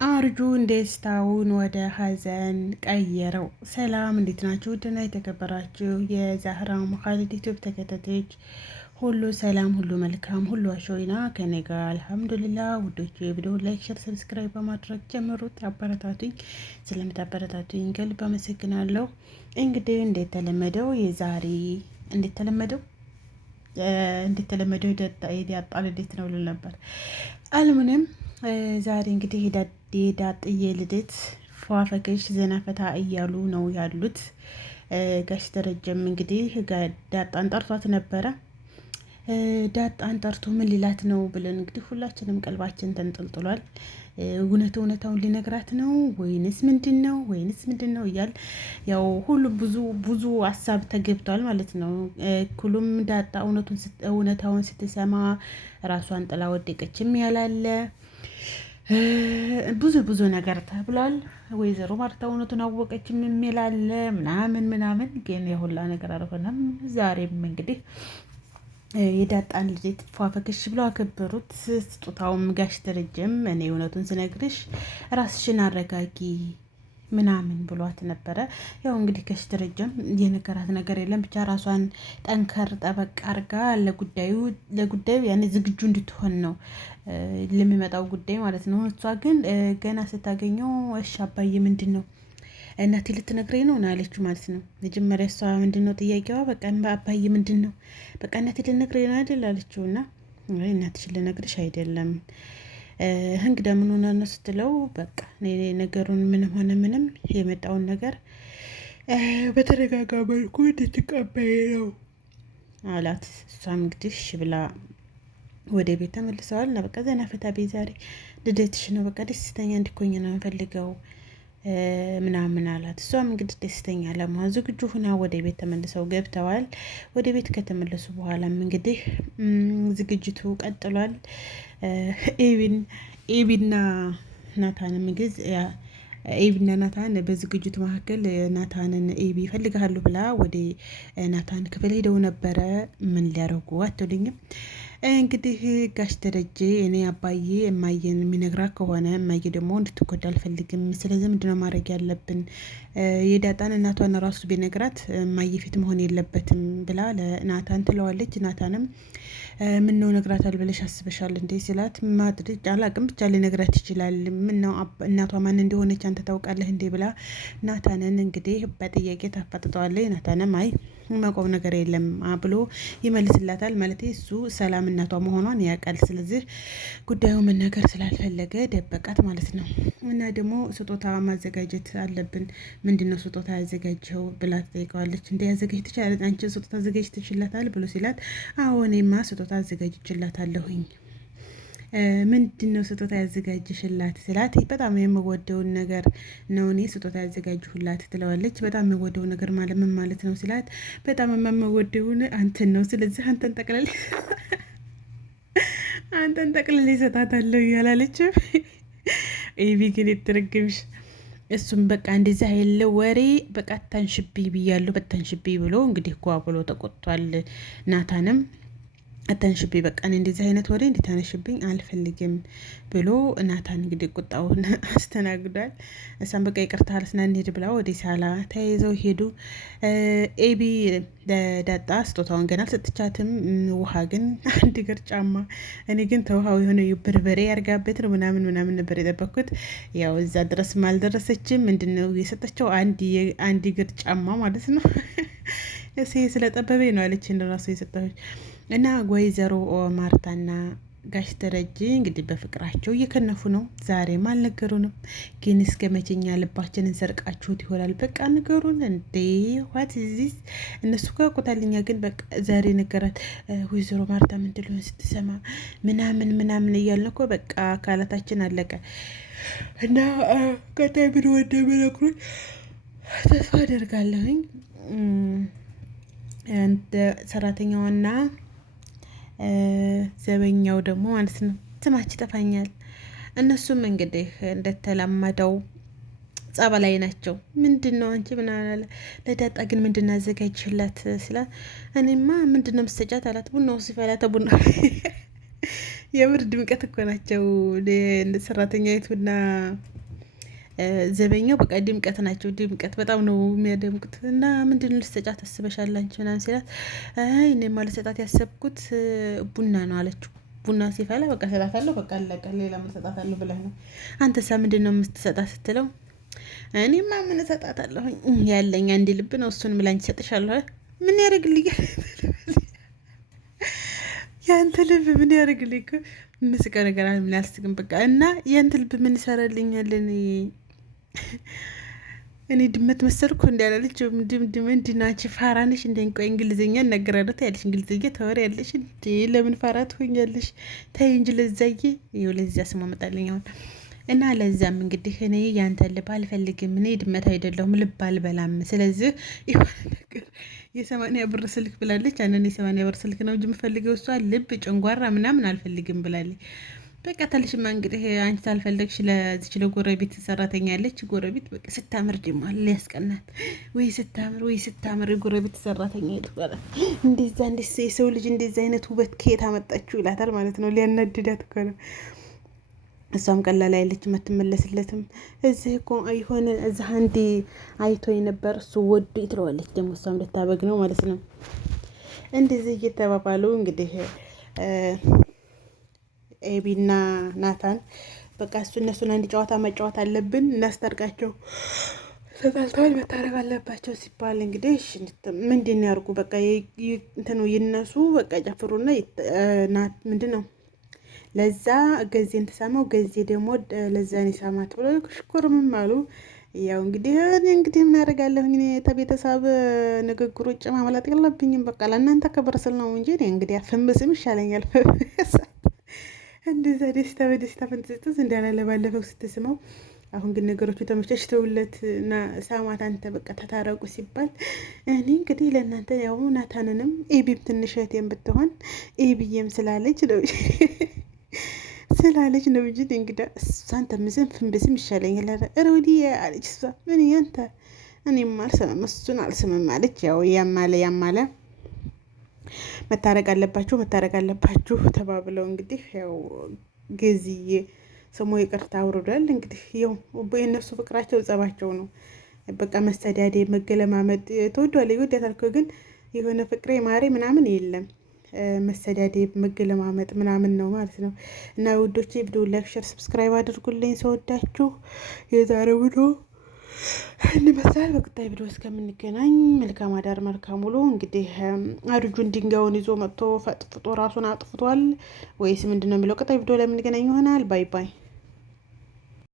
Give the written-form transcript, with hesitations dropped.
አርጁን ደስታውን ወደ ሀዘን ቀየረው። ሰላም እንዴት ናችሁ? ውድና የተከበራችሁ የዛህራ መካሊድ ዩቲዩብ ተከታታዮች ሁሉ ሰላም፣ ሁሉ መልካም፣ ሁሉ አሸወይና ከኔ ጋር አልሐምዱሊላህ። ውዶች የቪዲዮ ላይክ፣ ሸር፣ ሰብስክራይብ በማድረግ ጀምሩት። አበረታቱኝ። ስለምታበረታቱኝ ከልብ አመሰግናለሁ። እንግዲህ እንደተለመደው እንደተለመደው የዳጣ ልደት ነው ልል ነበር። አልሙኒም ዛሬ እንግዲህ የዳጥዬ ልደት ፏፈክሽ ዘናፈታ እያሉ ነው ያሉት። ጋሽ ደረጀም እንግዲህ ዳጣን ጠርቷት ነበረ። ዳጣን ጠርቶ ምን ሊላት ነው ብለን እንግዲህ ሁላችንም ቀልባችን ተንጠልጥሏል። እውነታውን ሊነግራት ነው ወይንስ ምንድን ነው እያል ያው ሁሉ ብዙ ሀሳብ ተገብቷል ማለት ነው። ሁሉም ዳጣ እውነታውን ስትሰማ ራሷን ጥላ ወደቀችም ያላለ ብዙ ነገር ተብሏል። ወይዘሮ ማርታ እውነቱን አወቀችም የሚላለ ምናምን ግን የሁላ ነገር አልሆነም። ዛሬም እንግዲህ የዳጣን ልደት ፏፈክሽ ብለው አከበሩት። ስጦታውም ጋሽ ደረጀም እኔ እውነቱን ስነግርሽ ራስሽን አረጋጊ ምናምን ብሏት ነበረ። ያው እንግዲህ ጋሽ ደረጀም የነገራት ነገር የለም ብቻ ራሷን ጠንከር ጠበቅ አርጋ ለጉዳዩ ያኔ ዝግጁ እንድትሆን ነው ለሚመጣው ጉዳይ ማለት ነው። እሷ ግን ገና ስታገኘው እሺ አባዬ ምንድን ነው እናቴ ልትነግረኝ ነው አለችው ማለት ነው። መጀመሪያ እሷ ምንድን ነው ጥያቄዋ፣ በቃ አባዬ ምንድን ነው በቃ እናቴ ልትነግረኝ ነው አይደል አለችው። እና እናትሽን ልነግርሽ አይደለም እንግዳ ምን ሆነ ነው ስትለው፣ በቃ ነገሩን ምንም ሆነ ምንም የመጣውን ነገር በተረጋጋ መልኩ እንድትቀበይ ነው አላት። እሷም እንግዲህ እሺ ብላ ወደ ቤት ተመልሰዋል። እና በቃ ዘና ፈታ ቤት ዛሬ ልደትሽ ነው በቃ ደስተኛ እንድትሆኝ ነው የምፈልገው ምናምን አላት። እሷም እንግዲህ ደስተኛ ለመሆን ዝግጁ ሁና ወደ ቤት ተመልሰው ገብተዋል። ወደ ቤት ከተመለሱ በኋላም እንግዲህ ዝግጅቱ ቀጥሏል። ኤቢና ናታንም እንግዲህ ኤቢና ናታን በዝግጅቱ መካከል ናታንን ኤቢ እፈልግሃለሁ ብላ ወደ ናታን ክፍል ሄደው ነበረ። ምን ሊያደርጉ አትወደኝም እንግዲህ ጋሽ ደረጀ እኔ አባዬ እማዬን የሚነግራት ከሆነ እማዬ ደግሞ እንድትጎዳ አልፈልግም። ስለዚህ ምንድነው ማድረግ ያለብን? የዳጣን እናቷን ራሱ ቢነግራት እማዬ ፊት መሆን የለበትም ብላ ለናታን ትለዋለች። ናታንም ምን ነው ነግራታል ብለሽ አስበሻል እንዴ ሲላት፣ ማድረግ አላቅም ብቻ ሊነግራት ይችላል። ምን ነው እናቷ ማን እንደሆነች አንተ ታውቃለህ እንዴ ብላ ናታንን እንግዲህ በጥያቄ ታፋጥጠዋለች። ናታንም አይ መቆም ነገር የለም ብሎ ይመልስላታል። ማለት እሱ ሰላም እናቷ መሆኗን ያውቃል። ስለዚህ ጉዳዩ መናገር ስላልፈለገ ደበቃት ማለት ነው። እና ደግሞ ስጦታ ማዘጋጀት አለብን። ምንድነው ስጦታ ያዘጋጀው ብላ ትጠይቀዋለች። እንደ ያዘጋጅ ትችላለች አንቺ ስጦታ አዘጋጅ ትችላታል ብሎ ሲላት፣ አዎ እኔማ ስጦታ አዘጋጅችላታለሁኝ። ምንድነው ስጦታ ያዘጋጅሽላት ስላት፣ በጣም የምወደውን ነገር ነው እኔ ስጦታ ያዘጋጅሁላት ትለዋለች። በጣም የምወደው ነገር ማለት ምን ማለት ነው ሲላት፣ በጣም የምወደውን አንተን ነው። ስለዚህ አንተን ጠቅልል ይሰጣታለሁ እያላለችም ኤቢ ግን የተረገምሽ እሱም በቃ እንደዛ ያለ ወሬ በቃ አታንሽብኝ ብያለሁ በታንሽብኝ ብሎ እንግዲህ ብሎ ተቆጥቷል። ናታንም አታንሽብኝ በቃ እንደዚህ አይነት ወሬ እንድታነሽብኝ አልፈልግም ብሎ ናታን እንግዲህ ቁጣውን አስተናግዷል። እሷም በቃ ይቅርታ አለስና እንሂድ ብላ ወደ ሳላ ተያይዘው ሄዱ። ኤቢ ለዳጣ ስጦታውን ገና አልሰጥቻትም። ውሃ ግን አንድ እግር ጫማ፣ እኔ ግን ተውሃው የሆነ በርበሬ ያርጋበት ነው ምናምን ነበር የጠበኩት። ያው እዛ ድረስ አልደረሰችም። ምንድነው የሰጠችው? አንድ እግር ጫማ ማለት ነው። ስለጠበበኝ ነው አለች እንደራሱ የሰጠች። እና ወይዘሮ ማርታና ጋሽ ደረጀ እንግዲህ በፍቅራቸው እየከነፉ ነው። ዛሬም አልነገሩንም፣ ግን እስከ መቼኛ ልባችንን ሰርቃችሁት ይሆናል። በቃ ነገሩን እንዴ ዋት ዚስ እነሱ ከቆታልኛ ግን በቃ ዛሬ ነገራት። ወይዘሮ ማርታ ምንድልሆን ስትሰማ ምናምን እያልን እኮ በቃ አካላታችን አለቀ። እና ቀጣይ ምን ወደ መለክሩን ተስፋ አደርጋለሁኝ። ሰራተኛዋና ዘበኛው ደግሞ ማለት ነው ስማች ይጠፋኛል። እነሱም እንግዲህ እንደተለመደው ጸባ ላይ ናቸው። ምንድን ነው አንቺ ምን አላለ ለዳጣ ግን ምንድን ነው አዘጋጅሽላት ስላት፣ እኔማ ምንድን ነው የምትሰጫት አላት። ቡናው ሲፈላ ተቡና የምር ድምቀት እኮ ናቸው ሰራተኛይቱና ዘበኛው በቃ ድምቀት ናቸው። ድምቀት በጣም ነው የሚያደምቁት። እና ምንድን ልትሰጫት አስበሻል አንቺ ምናምን ሲላት፣ አይ እኔማ ልሰጣት ያሰብኩት ቡና ነው አለችው። ቡና ሲፈላ በቃ እሰጣታለሁ፣ በቃ አለቀ፣ ሌላ ምን እሰጣታለሁ ብለህ ነው? አንተሳ ምንድን ነው የምትሰጣት ስትለው፣ እኔማ ምን እሰጣታለሁኝ ያለኝ አንድ ልብ ነው፣ እሱን ምላኝ ትሰጥሻለሁ። ምን ያደርግልኛል ያንተ ልብ ምን ያደርግልኝ? ምስቀ ነገር ምን ያልስግም በቃ። እና ያንተ ልብ ምን ይሰራልኛል? እኔ ድመት መሰልኩ እንዳላለች ምንድናች ፋራነሽ እንደ እንቆ እንግሊዝኛ እናገራለሁ ያለሽ እንግሊዝኛ ተወሪ ያለሽ እንዴ? ለምን ፋራ ትሆኛለሽ? ታይ እንጂ ለዛዬ ይኸው ለዚያ ስማ መጣልኝ አሁን። እና ለዛም እንግዲህ እኔ ያንተ ልብ አልፈልግም። እኔ ድመት አይደለሁም፣ ልብ አልበላም። ስለዚህ የሆነ ነገር የ80 ብር ስልክ ብላለች። ያንን የ80 ብር ስልክ ነው እንጂ የምፈልገው እሷ ልብ ጨንጓራ ምናምን አልፈልግም ብላለች። በቃ ታልሽማ እንግዲህ አንቺ ታልፈለግሽ ለዚች ለጎረቤት ሰራተኛ ያለች ጎረቤት በቃ ስታምር ደግሞ ሊያስቀናት ወይ ስታምር የጎረቤት ሰራተኛ ይባላል። እንደዛ የሰው ልጅ እንደዛ አይነት ውበት ከየት አመጣችሁ ይላታል ማለት ነው። ሊያናድዳት እኮ ነው። እሷም ቀላል አይለች የምትመለስለትም። እዚህ እኮ የሆነ እዛ አንዴ አይቶኝ ነበር እሱ ወዶ ትለዋለች። ደግሞ እሷም ልታበግ ነው ማለት ነው። እንደዚህ እየተባባሉ እንግዲህ ኤቢና ናታን በቃ እነሱን አንድ ጨዋታ መጫወት አለብን፣ እናስታርቃቸው፣ ተጣልተዋል መታረቅ አለባቸው ሲባል እንግዲህ ምንድን ያርጉ በቃ እንትኑ ይነሱ በቃ ጨፍሩና ምንድን ነው ለዛ ገዜን ተሳመው ገዜ ደግሞ ለዛን ይሳማት ብሎ ሽኩርምም አሉ። ያው እንግዲህ ምን ያደርጋለሁ እኔ ተቤተሰብ ንግግሩ ውጭ ማመላጥ የለብኝም። በቃ ለእናንተ ክብር ስል ነው እንጂ እኔ እንግዲህ አፈምስም ይሻለኛል። እንደዛ ደስታ በደስታ ፈንጥጥስ እንዳላለ ባለፈው ስትስመው። አሁን ግን ነገሮቹ ተመቻችተውለት እና ሳማት አንተ በቃ ተታረቁ ሲባል እኔ እንግዲህ ለእናንተ ያው ናታንንም ኤቢም ትንሽ እህቴም ብትሆን ኤቢዬም ስላለች ነው እንጂ እንግዲህ እሷን ተምስም ፍንብስም ይሻለኛል። ሮዲ አለች እሷ ምን ያንተ እኔም አልሰማም እሱን አልስምም አለች። ያው ያማለ መታረቅ አለባችሁ ተባብለው እንግዲህ ያው ገዝዬ ስሞ ይቅርታ አውርዷል። እንግዲህ ያው የእነሱ ፍቅራቸው ጸባቸው ነው። በቃ መስተዳዴ መገለማመጥ ተወዷል። ይወዳታል እኮ ግን የሆነ ፍቅሬ ማሬ ምናምን የለም። መሰዳዴብ መገለማመጥ ምናምን ነው ማለት ነው። እና ውዶቼ ቪዲዮ ላይክ፣ ሼር፣ ሰብስክራይብ አድርጉልኝ። ሰወዳችሁ የዛሬው ቪዲዮ እንመስላል። በቀጣይ ቪዲዮ እስከምንገናኝ መልካም አዳር፣ መልካም ውሎ። እንግዲህ አርጁን ድንጋዩን ይዞ መጥቶ ፈጥፍጦ ራሱን አጥፍቷል ወይስ ምንድነው የሚለው? ቀጣይ ቪዲዮ ላይ የምንገናኝ ይሆናል። ባይ ባይ።